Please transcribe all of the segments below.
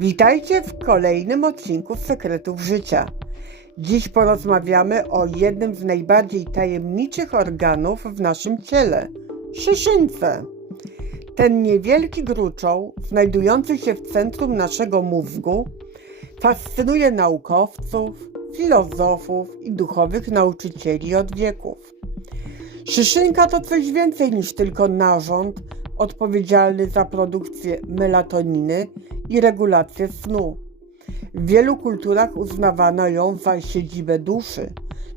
Witajcie w kolejnym odcinku Sekretów Życia. Dziś porozmawiamy o jednym z najbardziej tajemniczych organów w naszym ciele szyszynce. Ten niewielki gruczoł, znajdujący się w centrum naszego mózgu, fascynuje naukowców, filozofów i duchowych nauczycieli od wieków. Szyszynka to coś więcej niż tylko narząd odpowiedzialny za produkcję melatoniny i regulację snu. W wielu kulturach uznawano ją za siedzibę duszy,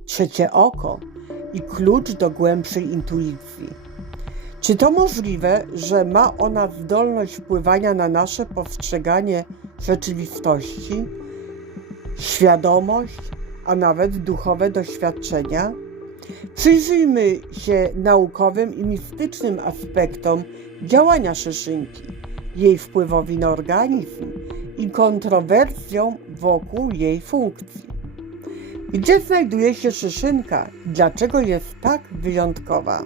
trzecie oko i klucz do głębszej intuicji. Czy to możliwe, że ma ona zdolność wpływania na nasze postrzeganie rzeczywistości, świadomość, a nawet duchowe doświadczenia? Przyjrzyjmy się naukowym i mistycznym aspektom działania szyszynki, jej wpływowi na organizm i kontrowersjom wokół jej funkcji. Gdzie znajduje się szyszynka? Dlaczego jest tak wyjątkowa?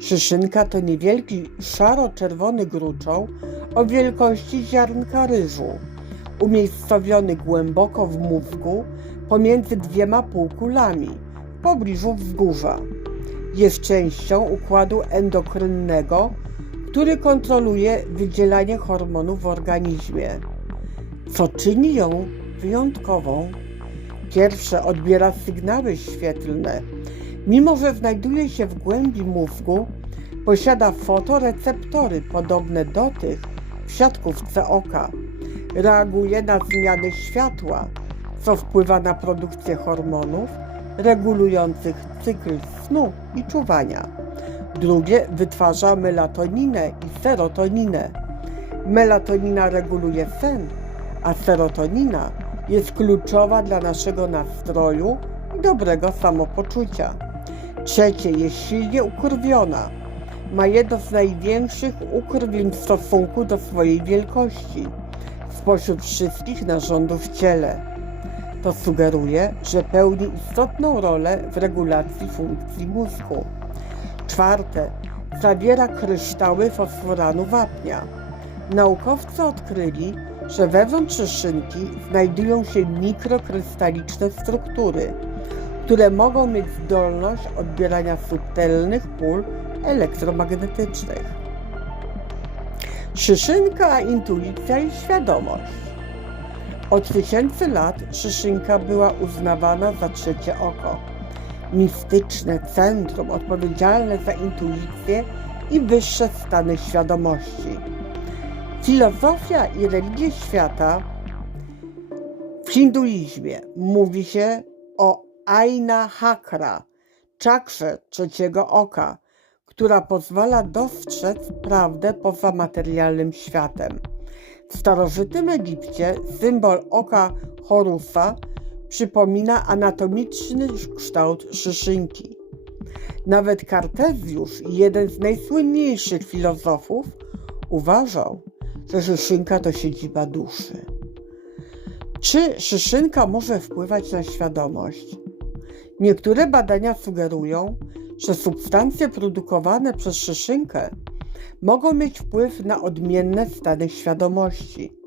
Szyszynka to niewielki szaro-czerwony gruczoł o wielkości ziarnka ryżu, umiejscowiony głęboko w mózgu pomiędzy dwiema półkulami w pobliżu wzgórza. Jest częścią układu endokrynnego, który kontroluje wydzielanie hormonów w organizmie. Co czyni ją wyjątkową? Pierwsze odbiera sygnały świetlne. Mimo, że znajduje się w głębi mózgu, posiada fotoreceptory podobne do tych w siatkówce oka. Reaguje na zmiany światła, co wpływa na produkcję hormonów regulujących cykl snu i czuwania. Drugie wytwarza melatoninę i serotoninę. Melatonina reguluje sen, a serotonina jest kluczowa dla naszego nastroju i dobrego samopoczucia. Trzecie jest silnie ukrwiona. Ma jedno z największych ukrwień w stosunku do swojej wielkości spośród wszystkich narządów w ciele. To sugeruje, że pełni istotną rolę w regulacji funkcji mózgu. Czwarte, zawiera kryształy fosforanu wapnia. Naukowcy odkryli, że wewnątrz szyszynki znajdują się mikrokrystaliczne struktury, które mogą mieć zdolność odbierania subtelnych pól elektromagnetycznych. Szyszynka, intuicja i świadomość. Od tysięcy lat szyszynka była uznawana za trzecie oko, mistyczne centrum odpowiedzialne za intuicję i wyższe stany świadomości. Filozofia i religie świata w hinduizmie mówi się o Aina Hakra, czakrze trzeciego oka, która pozwala dostrzec prawdę poza materialnym światem. W starożytnym Egipcie symbol oka Horusa przypomina anatomiczny kształt szyszynki. Nawet Kartezjusz, jeden z najsłynniejszych filozofów, uważał, że szyszynka to siedziba duszy. Czy szyszynka może wpływać na świadomość? Niektóre badania sugerują, że substancje produkowane przez szyszynkę mogą mieć wpływ na odmienne stany świadomości.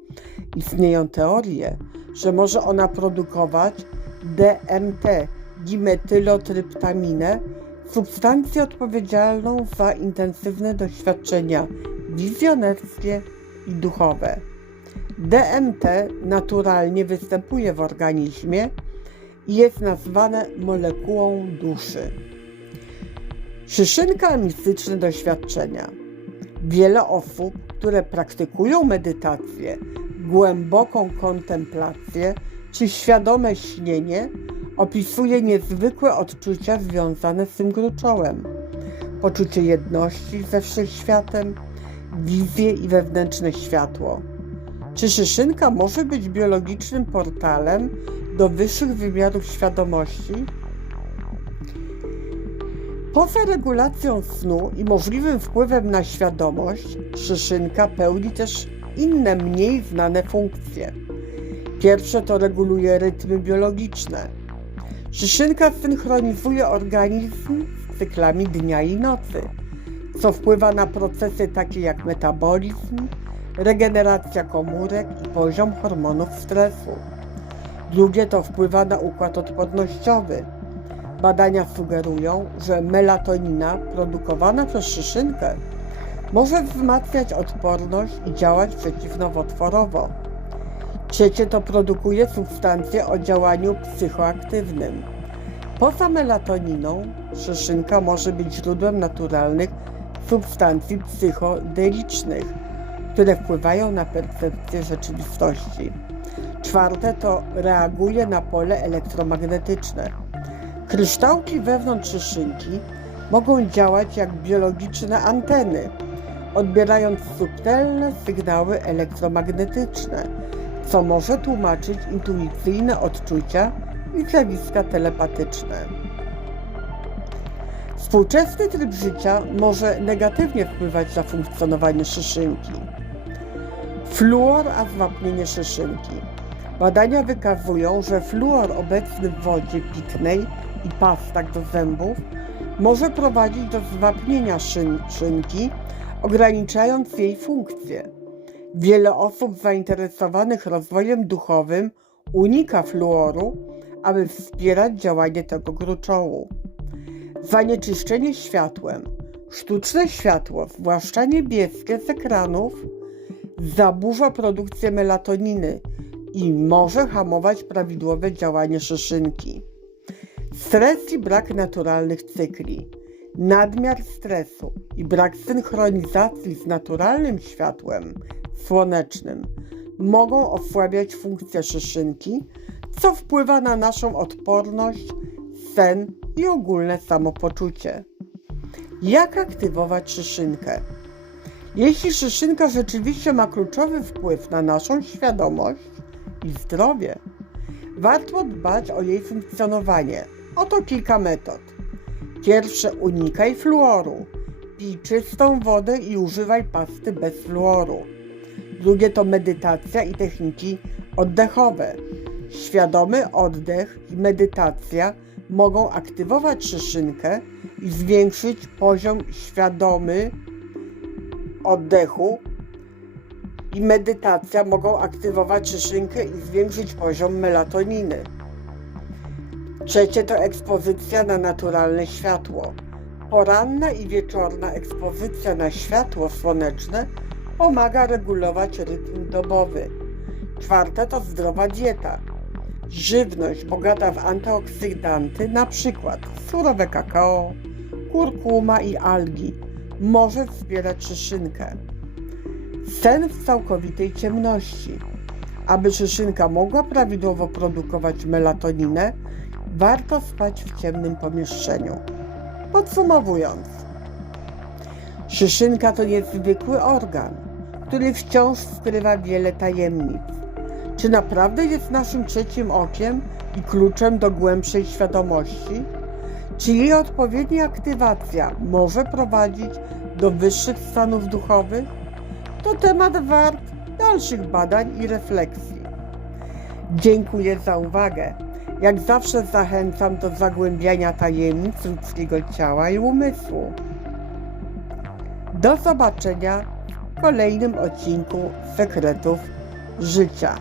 Istnieją teorie, że może ona produkować DMT, dimetylotryptaminę, substancję odpowiedzialną za intensywne doświadczenia wizjonerskie i duchowe. DMT naturalnie występuje w organizmie i jest nazwane molekułą duszy. Szyszynka mistyczne doświadczenia. Wiele osób, które praktykują medytację, głęboką kontemplację czy świadome śnienie, opisuje niezwykłe odczucia związane z tym gruczołem. Poczucie jedności ze wszechświatem, wizję i wewnętrzne światło. Czy szyszynka może być biologicznym portalem do wyższych wymiarów świadomości? Poza regulacją snu i możliwym wpływem na świadomość, szyszynka pełni też inne mniej znane funkcje. Pierwsze to reguluje rytmy biologiczne. Szyszynka synchronizuje organizm z cyklami dnia i nocy, co wpływa na procesy takie jak metabolizm, regeneracja komórek i poziom hormonów stresu. Drugie to wpływa na układ odpornościowy. Badania sugerują, że melatonina produkowana przez szyszynkę może wzmacniać odporność i działać przeciwnowotworowo. Trzecie to produkuje substancje o działaniu psychoaktywnym. Poza melatoniną, szyszynka może być źródłem naturalnych substancji psychodelicznych, które wpływają na percepcję rzeczywistości. Czwarte to reaguje na pole elektromagnetyczne. Kryształki wewnątrz szyszynki mogą działać jak biologiczne anteny, odbierając subtelne sygnały elektromagnetyczne, co może tłumaczyć intuicyjne odczucia i zjawiska telepatyczne. Współczesny tryb życia może negatywnie wpływać na funkcjonowanie szyszynki. Fluor, a zwapnienie szyszynki. Badania wykazują, że fluor obecny w wodzie pitnej i pastach do zębów może prowadzić do zwapnienia szyn, szynki, ograniczając jej funkcję. Wiele osób zainteresowanych rozwojem duchowym unika fluoru, aby wspierać działanie tego gruczołu. Zanieczyszczenie światłem. Sztuczne światło, zwłaszcza niebieskie z ekranów, zaburza produkcję melatoniny i może hamować prawidłowe działanie szyszynki. Stres i brak naturalnych cykli. Nadmiar stresu i brak synchronizacji z naturalnym światłem słonecznym mogą osłabiać funkcję szyszynki, co wpływa na naszą odporność, sen i ogólne samopoczucie. Jak aktywować szyszynkę? Jeśli szyszynka rzeczywiście ma kluczowy wpływ na naszą świadomość i zdrowie, warto dbać o jej funkcjonowanie. Oto kilka metod. Pierwsze, unikaj fluoru. Pij czystą wodę i używaj pasty bez fluoru. Drugie to medytacja i techniki oddechowe. Świadomy oddech i medytacja mogą aktywować szyszynkę i zwiększyć poziom świadomy oddechu i medytacja mogą aktywować szyszynkę i zwiększyć poziom melatoniny. Trzecie to ekspozycja na naturalne światło. Poranna i wieczorna ekspozycja na światło słoneczne pomaga regulować rytm dobowy. Czwarte to zdrowa dieta. Żywność bogata w antyoksydanty, np. surowe kakao, kurkuma i algi, może wspierać szyszynkę. Sen w całkowitej ciemności. Aby szyszynka mogła prawidłowo produkować melatoninę, warto spać w ciemnym pomieszczeniu. Podsumowując, szyszynka to niezwykły organ, który wciąż skrywa wiele tajemnic. Czy naprawdę jest naszym trzecim okiem i kluczem do głębszej świadomości? Czy jej odpowiednia aktywacja może prowadzić do wyższych stanów duchowych? To temat wart dalszych badań i refleksji. Dziękuję za uwagę. Jak zawsze zachęcam do zagłębiania tajemnic ludzkiego ciała i umysłu. Do zobaczenia w kolejnym odcinku Sekretów Życia.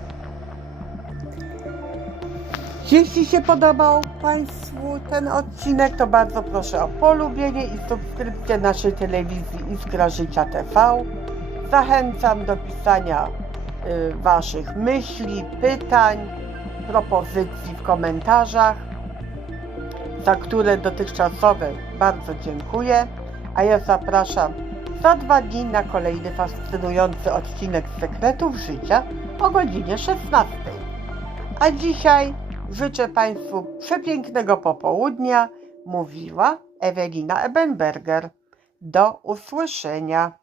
Jeśli się podobał Państwu ten odcinek, to bardzo proszę o polubienie i subskrypcję naszej telewizji Iskra Życia TV. Zachęcam do pisania y, Waszych myśli, pytań, propozycji w komentarzach, za które dotychczasowe bardzo dziękuję, a ja zapraszam za dwa dni na kolejny fascynujący odcinek Sekretów Życia o godzinie 16. A dzisiaj życzę Państwu przepięknego popołudnia, mówiła Ewelina Ebenberger. Do usłyszenia.